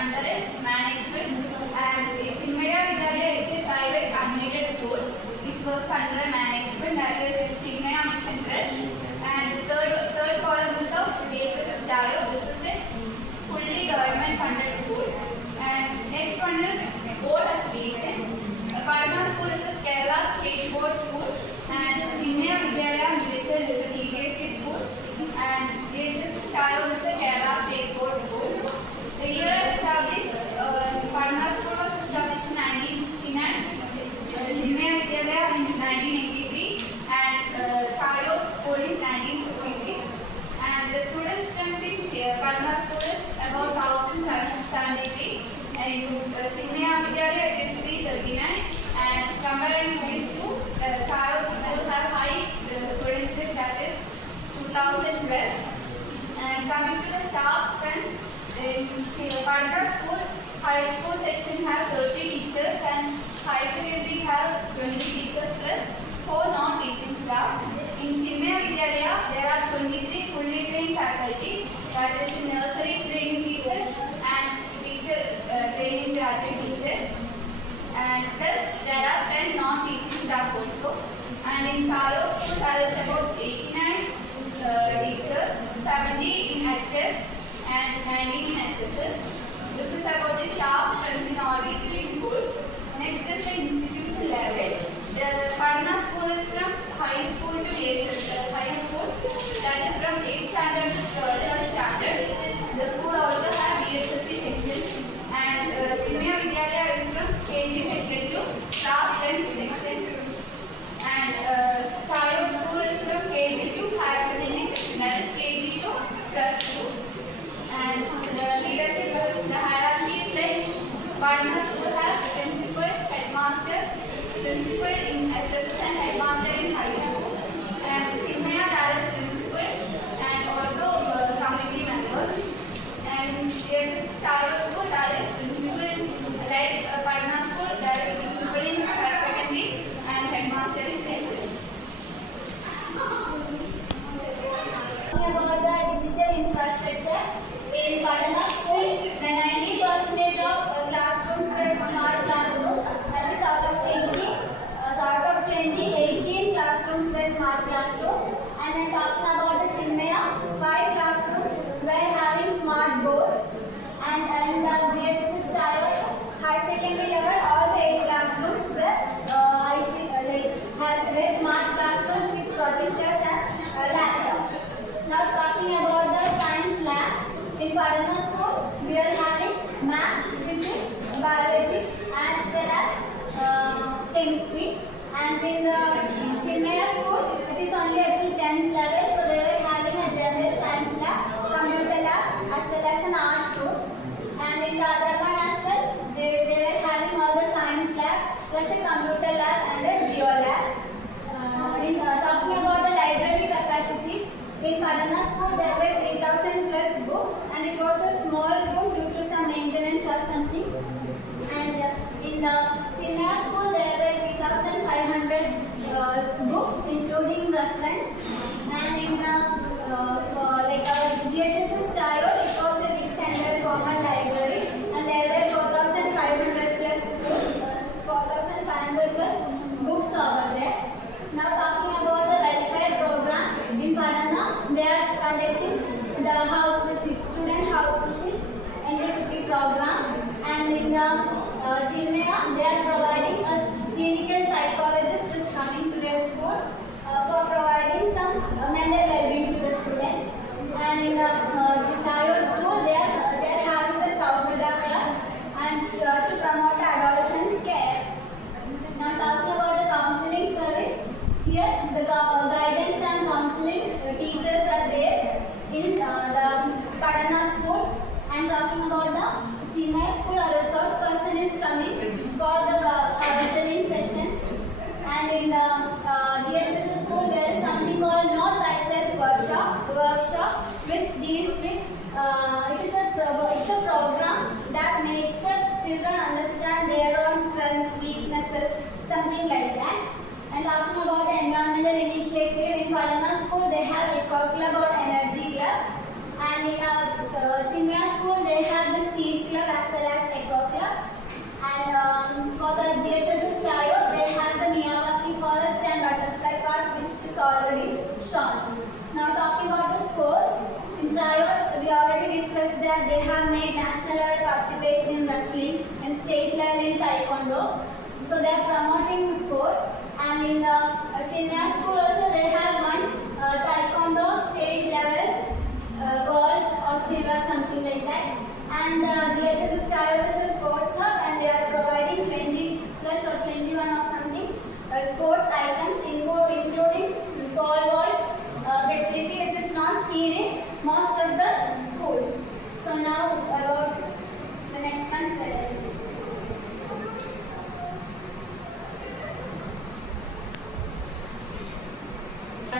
under a management, and Chinmaya Vidyalaya is a private unrated school which works under management, that is Chinmaya Mission Trust. And third column is of JHS Dayo. This is a fully government funded school. And next one is board affiliation. Padma School is a Kerala State Board School, and Chinmaya Vidyalaya Nileshwar is a CBSE school, and JHS Dayo is a Kerala State Board School. The year established, Padma School was established in 1969, Chinmaya Vidyalaya in 1983, and Chayo School in 1956. And the student strength in Padma School is about 1,773, and in Chinmaya Vidyalaya it is 339. And comparing these two, Chayo School have high studentship, that is 2,000 plus. And coming to the staff strength, in Padma School, high school section have 30 teachers and high secondary have 20 teachers plus 4 non-teaching staff. In Chinmaya Vidyalaya, there are 23 fully trained faculty, that is nursery training teacher and teacher training graduate teacher. And plus there are 10 non-teaching staff also. And in Chayo School, there is about 89 teachers, 70 in HS and 19 in HSS. This is about the staff strength in all these three schools. Next is the institution level. The Padma School is from high school to high school, that is from 8th standard to 12th standard. The school also has VHSC section, and Chinmaya Vidyalaya is from KG section to staff strength section, and Chayo School is from KG to higher secondary section, that is KG to +2. And the leadership is, the hierarchy is like Padma School has principal, headmaster, principal in HSS and headmaster in high school. And Chinmaya there is principal and also committee members. And Chayo School there is principal in, like Padma School there is principal in higher secondary and headmaster in HSS. About the digital infrastructure. In Padma School, the 90% of classrooms were smart classrooms. That is out of 20, 18 classrooms were smart classrooms. And then talking about the Chinmaya, 5 classrooms were having smart boards. And the JHS Chayo high secondary level, all the 8 classrooms were has smart classrooms with projectors and laptops. Now talking about the science lab. In Padma School, we are having maths, physics, biology, as well as chemistry. And in the Chinmaya School, it is only up to 10th level, so they were having a general science lab, computer lab, as well as an art room. And in the other one as well, they were having all the science lab, plus a computer lab and a geo lab. Talking about the library capacity, in Padma School, there were 3,000 plus books, and it was a small room due to some maintenance or something. And in the Chinmaya School, there were 3,500 books, including reference. And in the like our JHS Chayo, it was a big central common library, and there were 4,500 plus books, 4,500 plus books over there. Now talking about the welfare program in Padma, they are conducting the house visit, student house visit, NDPP program, and in the Chinmaya, they are providing a clinical psychologist is coming to their school for providing some mental well-being to the students. And in the Chayo school, they are having the Southwida club and to promote adolescent care. Now talking about the counseling service. Here, the guidance and counseling teachers are there in the Padma School. And talking about the Chinmaya School, a resource person is coming for the counseling session. And in the GHS School, there is something called Know Thyself workshop, which deals with it's a program that makes the children understand their own strengths, weaknesses, something like that. And talking about the environmental initiative in Padma School, they have Eco Club or Energy Club. And And in Chinmaya school, they have the seed club as well as eco club. And for the GHSS Chayo, they have the Miyawaki forest and butterfly park, which is already shown. Now talking about the sports, in Chayo, we already discussed that they have made national level participation in wrestling and state level in taekwondo. So they are promoting sports. And in the Chinmaya school also, they have one taekwondo state level gold or silver, something like that. And GHSS Chayo is a sports hub, and they are providing 20 plus or 21 or something sports items including pole vault facility, which is not seen in most of the schools. So now about the next one slide.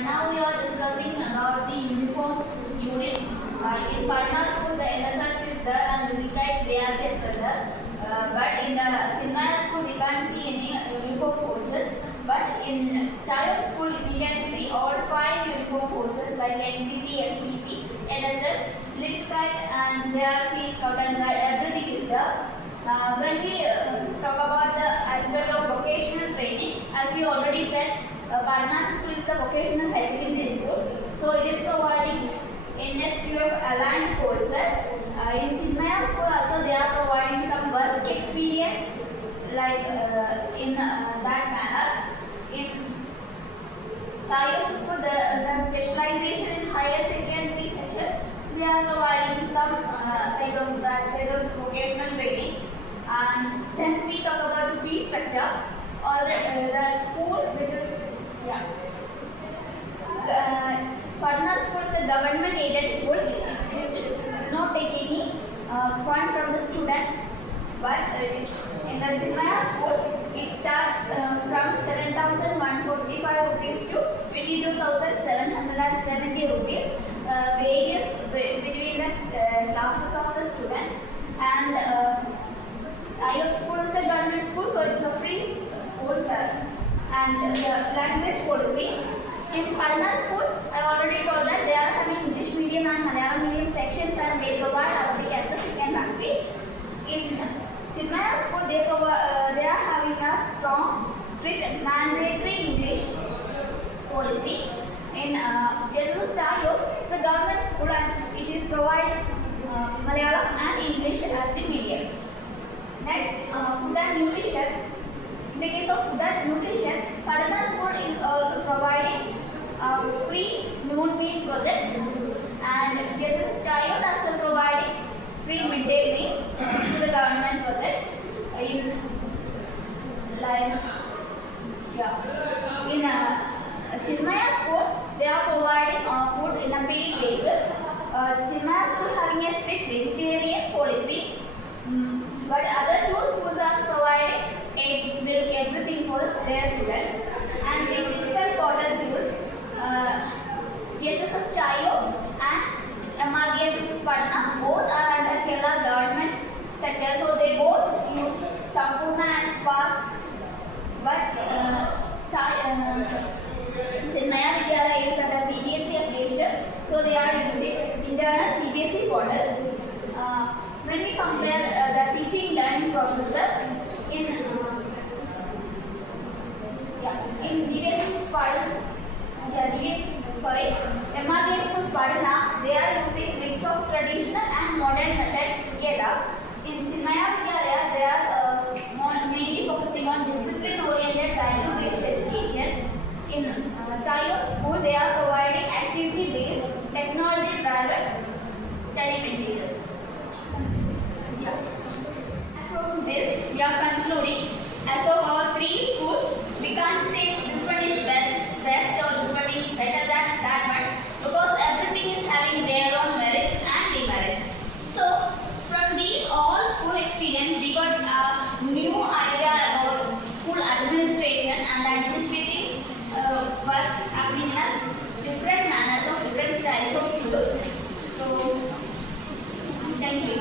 Now we are discussing about the uniform units. In Patna school, the NSS is there and the Nikite JRC as well there. But in the Chinmaya school, we can't see any uniform forces. But in Chayo school, we can see all 5 uniform forces like NCC, SPC, NSS, Nikite and JRC, Scout and Guide, everything is there. When we talk about the aspect of vocational training, as we already said, Patna school is the vocational high secondary school. So it is providing NSQF aligned courses. In Chinmaya school also they are providing some work experience like in that manner. In Chayo school the specialization in higher secondary session, they are providing some kind of vocational training. And then we talk about the fee structure or the school which is Patna school is a government aided school which do not take any fund from the student, but in the Chinmaya school it starts from 7,145 rupees to 22,770 rupees, various between the classes of the student. And Chayo school is a government school, so it's a free school. And the language policy. In Patna school, I already told that they are having English medium and Malayalam medium sections, and they provide Arabic as the second language. In Chinmaya school, they are having a strong, strict, mandatory English policy. In GHSS Chayo, it's a government school and it is providing Malayalam and English as the mediums. Next, food and nutrition. In the case of food and nutrition, Patna school is providing free noon meal project, and GHSS Chayo is also providing free midday meal to the government project. In Chinmaya school, they are providing food in a paid basis. Chinmaya school having a strict vegetarian policy. But other 2 schools are providing milk, everything for their students. And the typical quarters used, GHSS Chayo and MRGHSS Patna both are under Kerala government sector, so they both use Sampurna and Spark. But Chinmaya Vidyalaya is under CBSE affiliation, so they are using internal CBSE quarters. When we compare the teaching learning processes in GHSS Patna, MRGHSS Patna, they are using mix of traditional and modern methods together. In Chinmaya Vidyalaya, they are mainly focusing on discipline-oriented, value-based education. In Chayo school, they are providing activity-based, technology-driven study materials. From this, we are concluding. As of our 3 schools, we can't say this one is best or this one is better than that one, because everything is having their own merits and demerits. So, from these all school experience, we got a new idea about school administration and administrative works happening as different manners of different styles of schools. So, thank you.